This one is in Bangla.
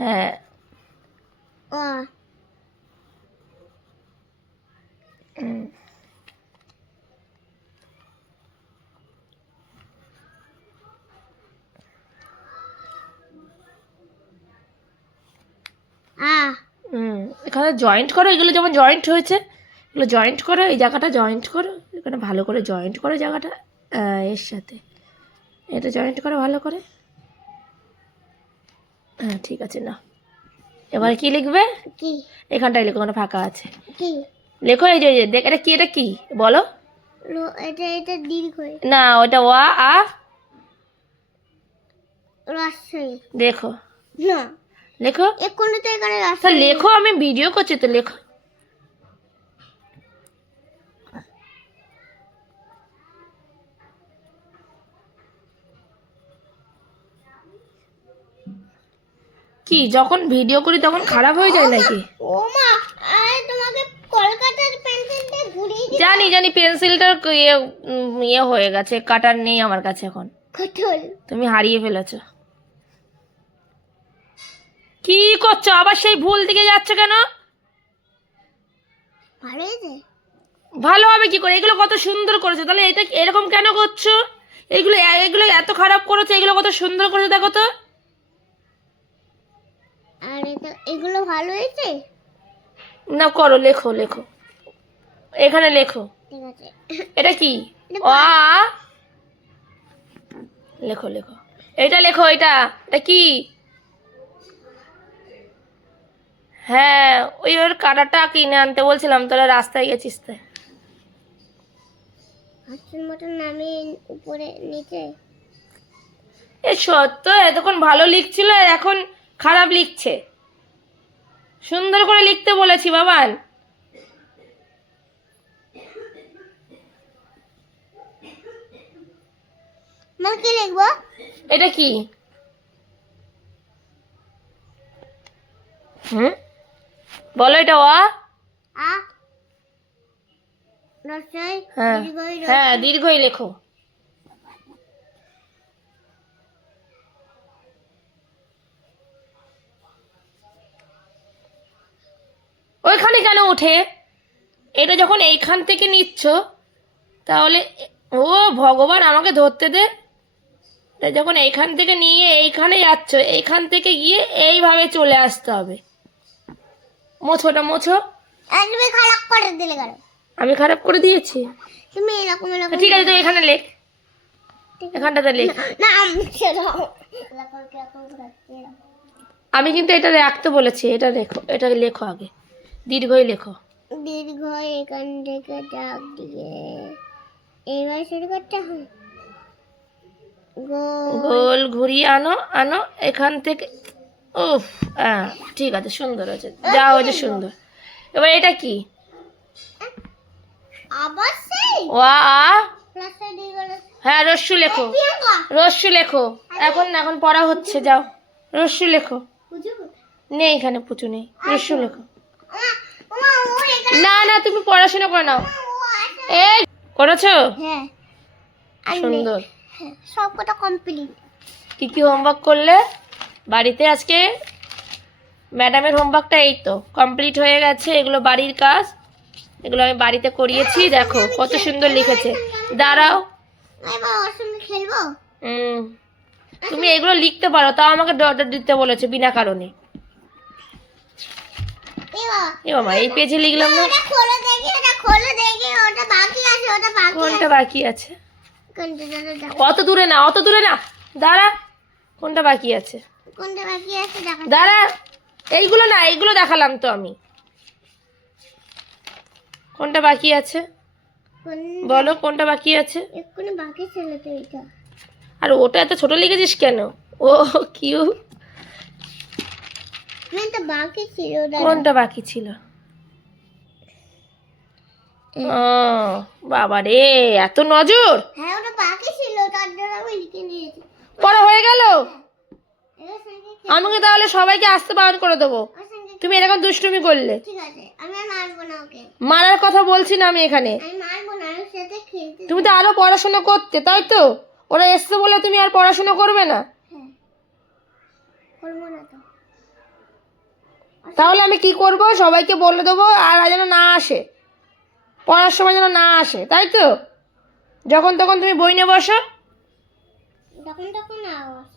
হ্যাঁ ও এখানে জয়েন্ট করো, এগুলো যেমন জয়েন্ট হয়েছে এগুলো জয়েন্ট করো, এই জায়গাটা জয়েন্ট করো, এখানে ভালো করে জয়েন্ট করো জায়গাটা এর সাথে এটা জয়েন্ট করো ভালো করে। হ্যাঁ ঠিক আছে না, এবার কি লিখবে? কি এখানটায় লেখো, ওখানে ফাঁকা আছে, কি লেখো। এই যে দেখ, এটা কি, এটা কি বলো? এটা দীর্ঘ না, ওটা ওয়া আ রস্বই। দেখো না লেখো, এক্ষুনি তো এখানে তা রস্বই। লেখো, আমি ভিডিও করছি তো, লেখো। কি যখন ভিডিও করি তখন খারাপ হয়ে যায় নাকি? ও মা, আরে তোমাকে কলকাতার পেন্সিলটা ঘুরিয়ে দিই। জানি জানি, পেন্সিলটার ইয়ে হয়ে গেছে, কাটার নেই আমার কাছে এখন, কঠোর তুমি হারিয়ে ফেলেছো। কি করছো আবার, সেই ভুল দিকে যাচ্ছ কেন? ভালো হয়েছে। ভালো হবে কি করে, এগুলো কত সুন্দর করেছো, তাহলে এটা এরকম কেন করছো? এগুলো এগুলো এত খারাপ করেছো, এগুলো কত সুন্দর করেছো দেখো তো। আর এগুলো ভালো হয়েছে। না করো, লেখো লেখো, এখানে লেখো। ঠিক আছে, এটা কি? ও আ লেখো লেখো, এটা লেখো, এটা এটা কি? হ্যাঁ, ওই ওর কাটাটা কিনে আনতে বলছিলাম, তোরা রাস্তায় গেছিস তাই। হাতের মতো নামিয়ে উপরে নিচে। এ সত্য, এতক্ষণ ভালো লিখছিল আর এখন খারাপ লিখছে। সুন্দর করে লিখতে বলেছি বাবান। মা কি লিখবো? এটা কি? বলো, এটা ওয়া আ রস্বই হ্যাঁ দীর্ঘই হ্যাঁ, দীর্ঘই লেখো। ওইখানে কেন ওঠে? এটা যখন এইখান থেকে নিচ্ছ তাহলে, ও ভগবান আমাকে ধরতে দে। তাই যখন এইখান থেকে নিয়ে এইখানে যাচ্ছ, এইখান থেকে গিয়ে এইভাবে চলে আসতে হবে। মোছোটা মোছো। তুমি খারাপ করে দিলে কেন? আমি খারাপ করে দিয়েছি? তুমি এরকম এরকম। ঠিক আছে, তো এখানে লেখ, এখানটাতে লেখ। না আমি ছেড়ে দাও। আমি কিন্তু এটা রাখতে বলেছি, এটা লেখো, এটা লেখো আগে, দীর্ঘই লেখো। দীর্ঘ এখান থেকে দাগ দিয়ে এবার শুরু করতে হয়। গোল ঘুরিয়ে আনো আনো এখান থেকে। উফ, হ্যাঁ ঠিক আছে, সুন্দর হয়েছে, যা হয়েছে সুন্দর। এবার এটা কি? আবার সেই ওয়া আ প্লাসে দীর্ঘ। হ্যাঁ, রস্যু লেখো, প্রিয়াঙ্কা রস্যু লেখো। এখন এখন পড়া হচ্ছে, যাও রস্যু লেখো। বুঝো? নেই, এখানে পুচু নেই, রস্যু লেখো। ওমা ও এখানে। না না, তুমি পড়াশোনা করে নাও। ও আছে। এই করেছো? হ্যাঁ সুন্দর। সব কটা কমপ্লিট। কি কি হোমওয়ার্ক করলে বাড়িতে আজকে? ম্যাডামের হোমওয়ার্কটা এই তো কমপ্লিট হয়ে গেছে, এগুলো বাড়ির কাজ, এগুলো আমি বাড়িতে করিয়েছি। দেখো কত সুন্দর লিখেছে। দাঁড়াও, এবার ওর সঙ্গে খেলবো। তুমি এগুলো লিখতে পারো, তাও আমাকে অর্ডার দিতে বলেছে বিনা কারণে। এ বাবা, এই পেজে লিখলাম না। ওটা খোলো দেখি, ওটা খোলো দেখি, ওটা বাকি আছে, ওটা বাকি কোনটা আছে। বাকি আছে? কোনটা দেখো? অত দূরে না, অত দূরে না, দাঁড়া, কোনটা বাকি আছে? কোনটা বাকি আছে দেখো। দাঁড়া, এইগুলো না, এইগুলো দেখালাম তো আমি। কোনটা বাকি আছে বলো, কোনটা বাকি আছে? এক্ষুনি বাকি ছিল তো এটা। আর ওটা এত ছোট লিখেছিস কেন? ও কিউ, তো বাকি ছিল। কোনটা বাকি ছিল? ও বাবা রে, এত নজর। হ্যাঁ ওটা বাকি ছিল, তার জন্য আমি লিখে নিয়েছি। পড়া হয়ে গেল? এর সঙ্গে আমাকে তাহলে সবাইকে আসতে বারণ করে দেবো, ওর সঙ্গে তুমি এরকম দুষ্টুমি করলে। ঠিক আছে, আমি আর মারবো না ওকে। মারার কথা বলছি না আমি এখানে, আমি মারবো না, আমি সাথে খেলতে। তুমি তো আরো পড়াশোনা করতে, তাই তো? ওরা এসছে বলে তুমি আর পড়াশোনা করবে না? হ্যাঁ করবো না তো। তাহলে আমি কি করব, সবাইকে বলে দেবো আর যেন না আসে, পড়ার সময় যেন না আসে, তাই তো? যখন তখন তুমি বই নিয়ে বসো। যখন তখন আওয়াজ